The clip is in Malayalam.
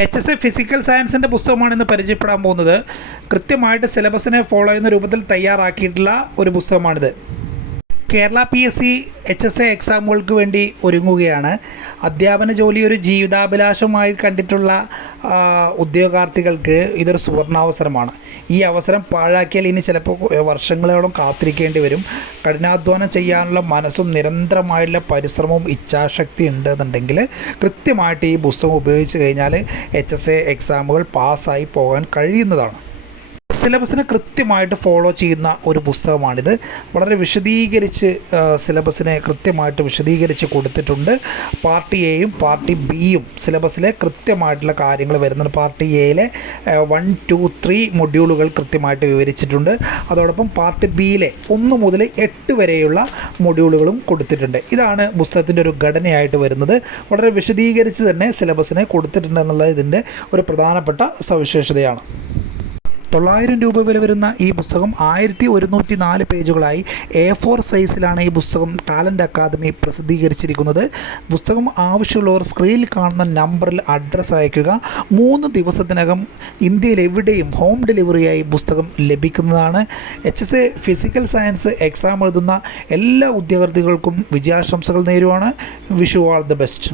HSA ഫിസിക്കൽ സയൻസിൻ്റെ പുസ്തകമാണ് ഇന്ന് പരിചയപ്പെടാൻ പോകുന്നത്. കൃത്യമായിട്ട് സിലബസിനെ ഫോളോ ചെയ്യുന്ന രൂപത്തിൽ തയ്യാറാക്കിയിട്ടുള്ള ഒരു പുസ്തകമാണിത്. കേരള PSC HSA എക്സാമുകൾക്ക് വേണ്ടി ഒരുങ്ങുകയാണ്. അധ്യാപന ജോലി ഒരു ജീവിതാഭിലാഷമായി കണ്ടിട്ടുള്ള ഉദ്യോഗാർത്ഥികൾക്ക് ഇതൊരു സുവർണാവസരമാണ്. ഈ അവസരം പാഴാക്കിയാൽ ഇനി ചിലപ്പോൾ വർഷങ്ങളോളം കാത്തിരിക്കേണ്ടി വരും. കഠിനാധ്വാനം ചെയ്യാനുള്ള മനസ്സും നിരന്തരമായുള്ള പരിശ്രമവും ഇച്ഛാശക്തി ഉണ്ടെന്നുണ്ടെങ്കിൽ കൃത്യമായിട്ട് ഈ പുസ്തകം ഉപയോഗിച്ച് കഴിഞ്ഞാൽ HSA എക്സാമുകൾ പാസ്സായി പോകാൻ കഴിയുന്നതാണ്. സിലബസിനെ കൃത്യമായിട്ട് ഫോളോ ചെയ്യുന്ന ഒരു പുസ്തകമാണിത്. വളരെ വിശദീകരിച്ച് സിലബസിനെ കൃത്യമായിട്ട് വിശദീകരിച്ച് കൊടുത്തിട്ടുണ്ട്. പാർട്ട് എയും പാർട്ട് ബിയും സിലബസിലെ കൃത്യമായിട്ടുള്ള കാര്യങ്ങൾ വരുന്നുണ്ട്. പാർട്ട് എയിലെ 1, 2, 3 മൊഡ്യൂളുകൾ കൃത്യമായിട്ട് വിവരിച്ചിട്ടുണ്ട്. അതോടൊപ്പം പാർട്ട് ബിയിലെ 1 മുതൽ 8 വരെയുള്ള മൊഡ്യൂളുകളും കൊടുത്തിട്ടുണ്ട്. ഇതാണ് പുസ്തകത്തിൻ്റെ ഒരു ഘടനയായിട്ട് വരുന്നത്. വളരെ വിശദീകരിച്ച് തന്നെ സിലബസിനെ കൊടുത്തിട്ടുണ്ട് എന്നുള്ളത് ഇതിൻ്റെ ഒരു പ്രധാനപ്പെട്ട സവിശേഷതയാണ്. 900 രൂപ വില വരുന്ന ഈ പുസ്തകം 1104 പേജുകളായി A4 സൈസിലാണ് ഈ പുസ്തകം ടാലൻറ്റ് അക്കാദമി പ്രസിദ്ധീകരിച്ചിരിക്കുന്നത്. പുസ്തകം ആവശ്യമുള്ളവർ സ്ക്രീനിൽ കാണുന്ന നമ്പറിൽ അഡ്രസ്സ് അയയ്ക്കുക. 3 ദിവസത്തിനകം ഇന്ത്യയിൽ എവിടെയും ഹോം ഡെലിവറിയായി പുസ്തകം ലഭിക്കുന്നതാണ്. HSA ഫിസിക്കൽ സയൻസ് എക്സാം എഴുതുന്ന എല്ലാ ഉദ്യോഗാർത്ഥികൾക്കും വിജയാശംസകൾ നേരുവാണ്. Wish you all the best.